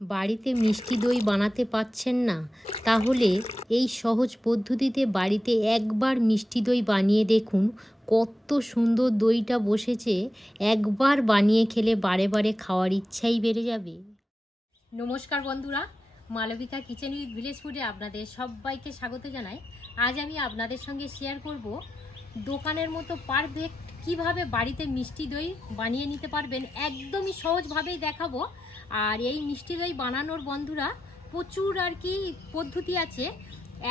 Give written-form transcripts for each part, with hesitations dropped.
বাড়িতে মিষ্টি দই বানাতে পারছেন না, তাহলে এই সহজ পদ্ধতিতে বাড়িতে একবার মিষ্টি দই বানিয়ে দেখুন। কত সুন্দর দইটা বসেছে, একবার বানিয়ে খেলে বারে বারে খাওয়ার ইচ্ছাই বেড়ে যাবে। নমস্কার বন্ধুরা, মালবিকা কিচেন উইথ ভিলেজ ফুডে আপনাদের সবাইকে স্বাগত জানাই। আজ আমি আপনাদের সঙ্গে শেয়ার করব দোকানের মতো পারফেক্ট কিভাবে বাড়িতে মিষ্টি দই বানিয়ে নিতে পারবেন। একদমই সহজভাবেই দেখাবো। আর এই মিষ্টি দই বানানোর বন্ধুরা প্রচুর পদ্ধতি আছে,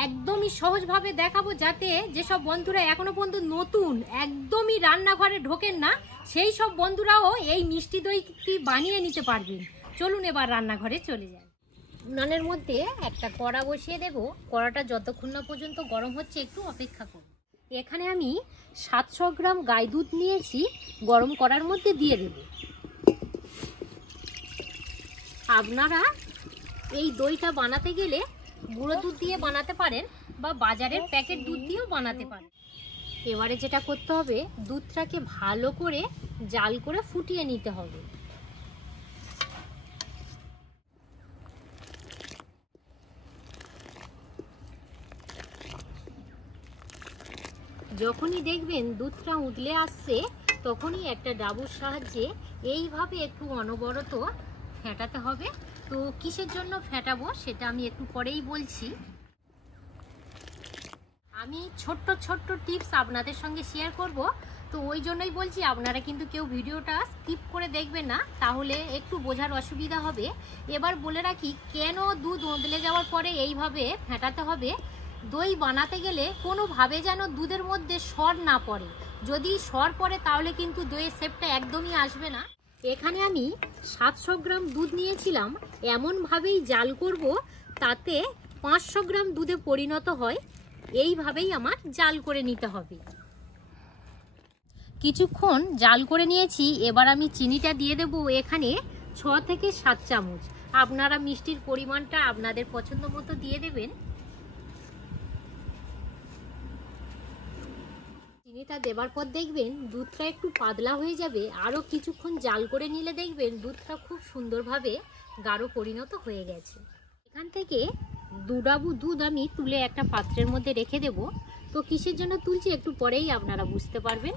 একদমই সহজভাবে দেখাবো, যাতে যেসব বন্ধুরা এখনো পর্যন্ত নতুন একদমই রান্নাঘরে ঢোকেন না, সেই সব বন্ধুরাও এই মিষ্টি দইটি বানিয়ে নিতে পারবেন। চলুন এবার রান্নাঘরে চলে যান। উনানের মধ্যে একটা কড়া বসিয়ে দেব। কড়াটা যতক্ষণ না পর্যন্ত গরম হচ্ছে একটু অপেক্ষা করুন। এখানে আমি 700 গ্রাম গাই দুধ নিয়েছি, গরম করার মধ্যে দিয়ে দেব। আপনারা এই দইটা বানাতে গেলে গুঁড়ো দুধ দিয়ে বানাতে পারেন বা বাজারের প্যাকেট দুধ দিয়েও বানাতে পারেন। এবারে যেটা করতে হবে, দুধটাকে ভালো করে জাল করে ফুটিয়ে নিতে হবে। যখনই দেখবেন দুধটা উতলে আসছে, তখনই একটা ডাবুর সাহায্যে এইভাবে একটু অনবরত ফেটাতে হবে। তো কিসের জন্য ফেটাবো সেটা আমি একটু পরেই বলছি। আমি ছোট্ট ছোট্ট টিপস আপনাদের সঙ্গে শেয়ার করব, তো ওই জন্যই বলছি আপনারা কিন্তু কেউ ভিডিওটা স্কিপ করে দেখবেন না, তাহলে একটু বোঝার অসুবিধা হবে। এবার বলে রাখি, কেন দুধ উতলে যাওয়ার পরে এইভাবে ফেটাতে হবে। দই বানাতে গেলে কোনোভাবে যেন দুধের মধ্যে সর না পড়ে। যদি সর পড়ে তাহলে কিন্তু দইয়ের শেপটা একদমই আসবে না। এখানে আমি 700 গ্রাম দুধ নিয়েছিলাম, এমনভাবেই জাল করব তাতে 500 গ্রাম দুধে পরিণত হয়। এইভাবেই আমার জাল করে নিতে হবে। কিছুক্ষণ জাল করে নিয়েছি, এবার আমি চিনিটা দিয়ে দেব এখানে 6 থেকে 7 চামচ। আপনারা মিষ্টির পরিমাণটা আপনাদের পছন্দ মতো দিয়ে দেবেন। চিনিটা দেবার পর দেখবেন দুধটা একটু পাতলা হয়ে যাবে। আরও কিছুক্ষণ জাল করে নিলে দেখবেন দুধটা খুব সুন্দরভাবে গাঢ় পরিণত হয়ে গেছে। এখান থেকে 2 ডাবু দুধ আমি তুলে একটা পাত্রের মধ্যে রেখে দেব। তো কিসের জন্য তুলছি একটু পরেই আপনারা বুঝতে পারবেন।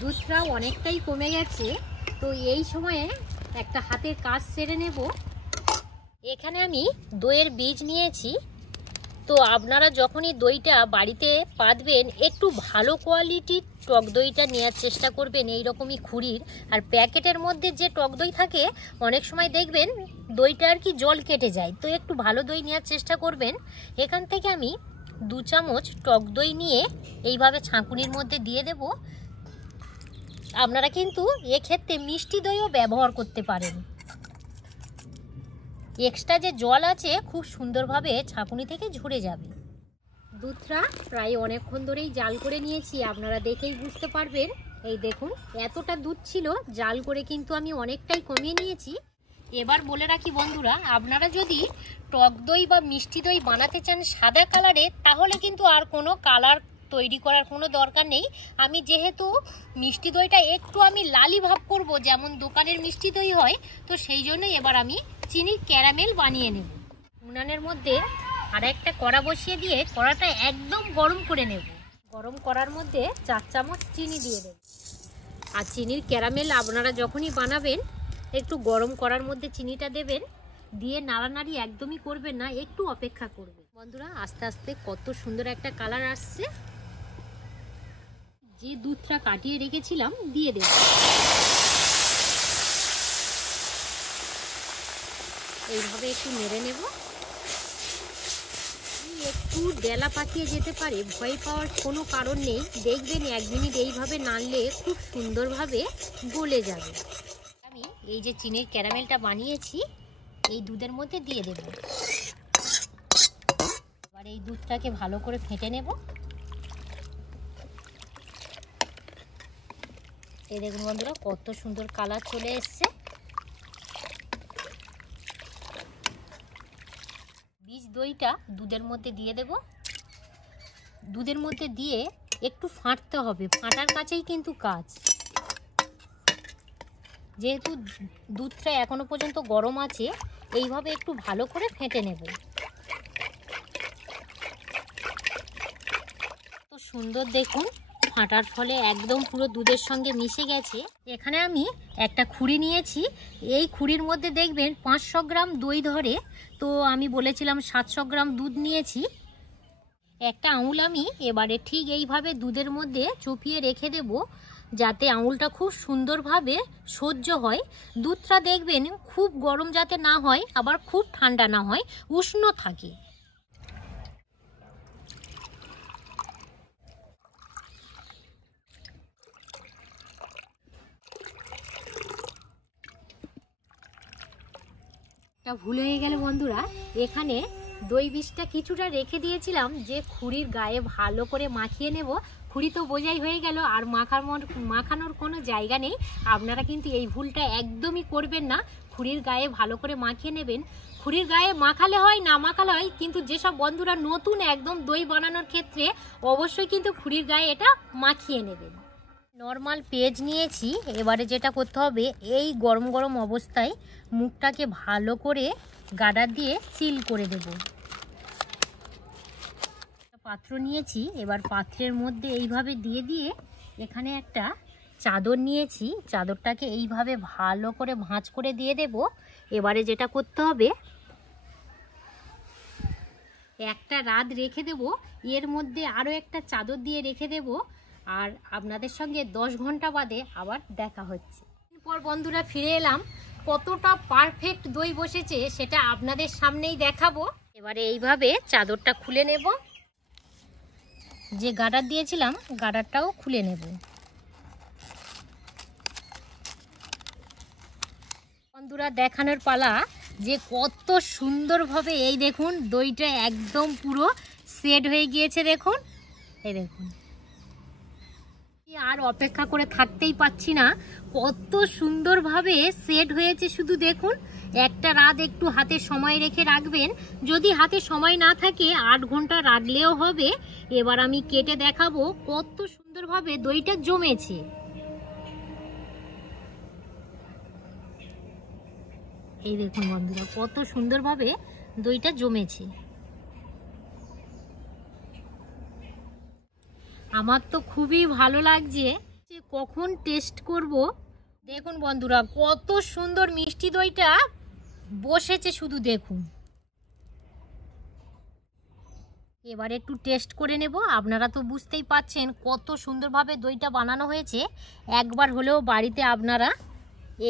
দুধটা অনেকটাই কমে গেছে, তো এই সময়ে একটা হাতের কাজ সেরে নেব। এখানে আমি দইয়ের বীজ নিয়েছি। তো আপনারা যখনই দইটা বাড়িতে পাতবেন, একটু ভালো কোয়ালিটির টক দইটা নেওয়ার চেষ্টা করবেন, এইরকমই খুঁড়ির। আর প্যাকেটের মধ্যে যে টক দই থাকে, অনেক সময় দেখবেন দইটা জল কেটে যায়, তো একটু ভালো দই নেওয়ার চেষ্টা করবেন। এখান থেকে আমি 2 চামচ টক দই নিয়ে এইভাবে ছাঁকুনির মধ্যে দিয়ে দেব। আপনারা কিন্তু এক্ষেত্রে মিষ্টি দইও ব্যবহার করতে পারেন। এক্সট্রা যে জল আছে খুব সুন্দরভাবে ছাঁকুনি থেকে ঝরে যাবে। দুধটা প্রায় অনেকক্ষণ ধরেই জাল করে নিয়েছি, আপনারা দেখেই বুঝতে পারবেন। এই দেখুন, এতটা দুধ ছিল, জাল করে কিন্তু আমি অনেকটাই কমিয়ে নিয়েছি। এবার বলে রাখি বন্ধুরা, আপনারা যদি টক দই বা মিষ্টি দই বানাতে চান সাদা কালারে, তাহলে কিন্তু আর কোনো কালার তৈরি করার কোনো দরকার নেই। আমি যেহেতু মিষ্টি দইটা একটু আমি লালি ভাব করব, যেমন দোকানের মিষ্টি দই হয়, তো সেই জন্যই এবার আমি চিনির ক্যারামেল বানিয়ে নেব। উনানের মধ্যে আর একটা কড়া বসিয়ে দিয়ে কড়াটা একদম গরম করে নেব। গরম করার মধ্যে 4 চামচ চিনি দিয়ে দেব। আর চিনির ক্যারামেল আপনারা যখনই বানাবেন, একটু গরম করার মধ্যে চিনিটা দেবেন, দিয়ে নাড়ানাড়ি একদমই করবেন না, একটু অপেক্ষা করবেন। বন্ধুরা আস্তে আস্তে কত সুন্দর একটা কালার আসছে। যে দুধটা কাটিয়ে রেখেছিলাম দিয়ে দেব। এইভাবে একটু নেড়ে নেব। একটু ডেলা পাকিয়ে যেতে পারে, ভয় পাওয়ার কোনো কারণ নেই। দেখবেন 1 মিনিট এইভাবে নাড়লে খুব সুন্দরভাবে গলে যাবে। আমি এই যে চিনির ক্যারামেলটা বানিয়েছি এই দুধের মধ্যে দিয়ে দেব। এবার এই দুধটাকে ভালো করে ফেটে নেব। এই দেখুন বন্ধুরা, কত সুন্দর কালার চলে এসছে। বীজ দইটা দুধের মধ্যে দিয়ে দেব। দুধের মধ্যে দিয়ে একটু ফাটতে হবে, ফাটার কাছেই কিন্তু কাজ। যেহেতু দুধটা এখনো পর্যন্ত গরম আছে, এইভাবে একটু ভালো করে ফেটে নেব। তো সুন্দর দেখুন, ফাটার ফলে একদম পুরো দুধের সঙ্গে মিশে গেছে। এখানে আমি একটা খুঁড়ি নিয়েছি, এই খুঁড়ির মধ্যে দেখবেন 500 গ্রাম দই ধরে। তো আমি বলেছিলাম 700 গ্রাম দুধ নিয়েছি। একটা আঙুল আমি এবারে ঠিক এইভাবে দুধের মধ্যে চুপিয়ে রেখে দেব, যাতে আঙুলটা খুব সুন্দরভাবে সহ্য হয়। দুধটা দেখবেন খুব গরম যাতে না হয়, আবার খুব ঠান্ডা না হয়, উষ্ণ থাকে। ভুল হয়ে গেল বন্ধুরা, এখানে দই বীজটা কিছুটা রেখে দিয়েছিলাম যে খুঁড়ির গায়ে ভালো করে মাখিয়ে নেব। খুঁড়ি তো বোঝাই হয়ে গেল, আর মাখানোর কোনো জায়গা নেই। আপনারা কিন্তু এই ভুলটা একদমই করবেন না, খুঁড়ির গায়ে ভালো করে মাখিয়ে নেবেন। খুঁড়ির গায়ে মাখালে হয় না মাখালে হয়, কিন্তু যেসব বন্ধুরা নতুন একদম দই বানানোর ক্ষেত্রে অবশ্যই কিন্তু খুঁড়ির গায়ে এটা মাখিয়ে নেবেন। নর্মাল পেঁয়াজ নিয়েছি, এবারে যেটা করতে হবে, এই গরম গরম অবস্থায় মুখটাকে ভালো করে গার্ডার দিয়ে সিল করে দেব। পাত্র নিয়েছি, এবার পাত্রের মধ্যে এইভাবে দিয়ে এখানে একটা চাদর নিয়েছি, চাদরটাকে এইভাবে ভালো করে ভাঁজ করে দিয়ে দেব। এবারে যেটা করতে হবে, একটা রাত রেখে দেব, এর মধ্যে আরও একটা চাদর দিয়ে রেখে দেব। আর আপনাদের সঙ্গে 10 ঘন্টা বাদে আবার দেখা হচ্ছে। এরপর বন্ধুরা ফিরে এলাম, কতটা পারফেক্ট দই বসেছে সেটা আপনাদের সামনেই দেখাবো। এবারে এইভাবে চাদরটা খুলে নেব, যে গার্ডার দিয়েছিলাম গার্ডারটাও খুলে নেব। বন্ধুরা দেখানোর পালা, যে কত সুন্দরভাবে এই দেখুন দইটা একদম পুরো সেট হয়ে গিয়েছে। দেখুন, এই দেখুন, আর অপেক্ষা করে থাকতেই পাচ্ছি না, কত সুন্দরভাবে সেট হয়েছে। শুধু দেখুন, একটা রাত একটু হাতে সময় রেখে রাখবেন। যদি হাতে সময় না থাকে 8 ঘন্টা রাখলেও হবে। এবার আমি কেটে দেখাবো কত সুন্দরভাবে দইটা জমেছে। এই দেখুন বন্ধুরা, কত সুন্দরভাবে দইটা জমেছে। আমার তো খুবই ভালো লাগছে, যে কখন টেস্ট করব। দেখুন বন্ধুরা, কত সুন্দর মিষ্টি দইটা বসেছে, শুধু দেখুন। এবার একটু টেস্ট করে নেব। আপনারা তো বুঝতেই পাচ্ছেন কত সুন্দরভাবে দইটা বানানো হয়েছে। একবার হলেও বাড়িতে আপনারা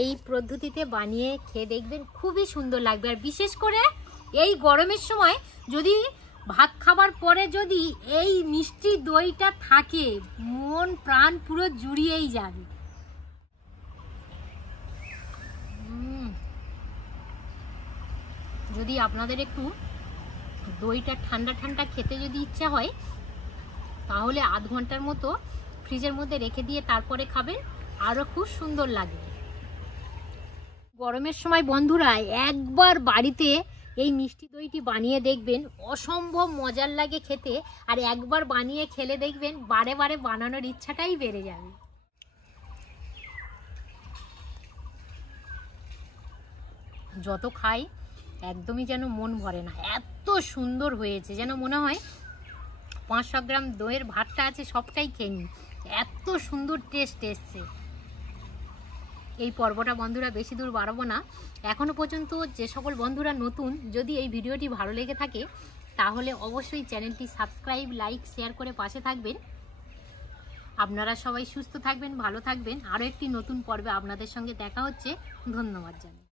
এই পদ্ধতিতে বানিয়ে খেয়ে দেখবেন, খুবই সুন্দর লাগবে। আর বিশেষ করে এই গরমের সময় যদি ভাত খাবার পরে যদি এই মিষ্টি দইটা থাকে, মন প্রাণ পুরো জুড়িয়েই যাবে। যদি আপনাদের একটু দইটা ঠান্ডা ঠান্ডা খেতে যদি ইচ্ছা হয়, তাহলে আধ ঘন্টার মতো ফ্রিজের মধ্যে রেখে দিয়ে তারপরে খাবেন, আরও খুব সুন্দর লাগে। গরমের সময় বন্ধুরা একবার বাড়িতে এই মিষ্টি দইটি বানিয়ে দেখবেন, অসম্ভব মজার লাগে খেতে। আর একবার বানিয়ে খেলে দেখবেন বারে বারে বানানোর ইচ্ছাটাই বেড়ে যাবে। যত খাই একদমই যেন মন ভরে না, এত সুন্দর হয়েছে, যেন মনে হয় 500 গ্রাম দইয়ের ভাতটা আছে সবটাই খেয়ে নিই, এত সুন্দর টেস্ট এসছে। এই পর্বটা বন্ধুরা বেশি দূর বাড়াবো না। এখনও পর্যন্ত যে সকল বন্ধুরা নতুন, যদি এই ভিডিওটি ভালো লেগে থাকে তাহলে অবশ্যই চ্যানেলটি সাবস্ক্রাইব, লাইক, শেয়ার করে পাশে থাকবেন। আপনারা সবাই সুস্থ থাকবেন, ভালো থাকবেন। আরও একটি নতুন পর্বে আপনাদের সঙ্গে দেখা হচ্ছে। ধন্যবাদ জানাই।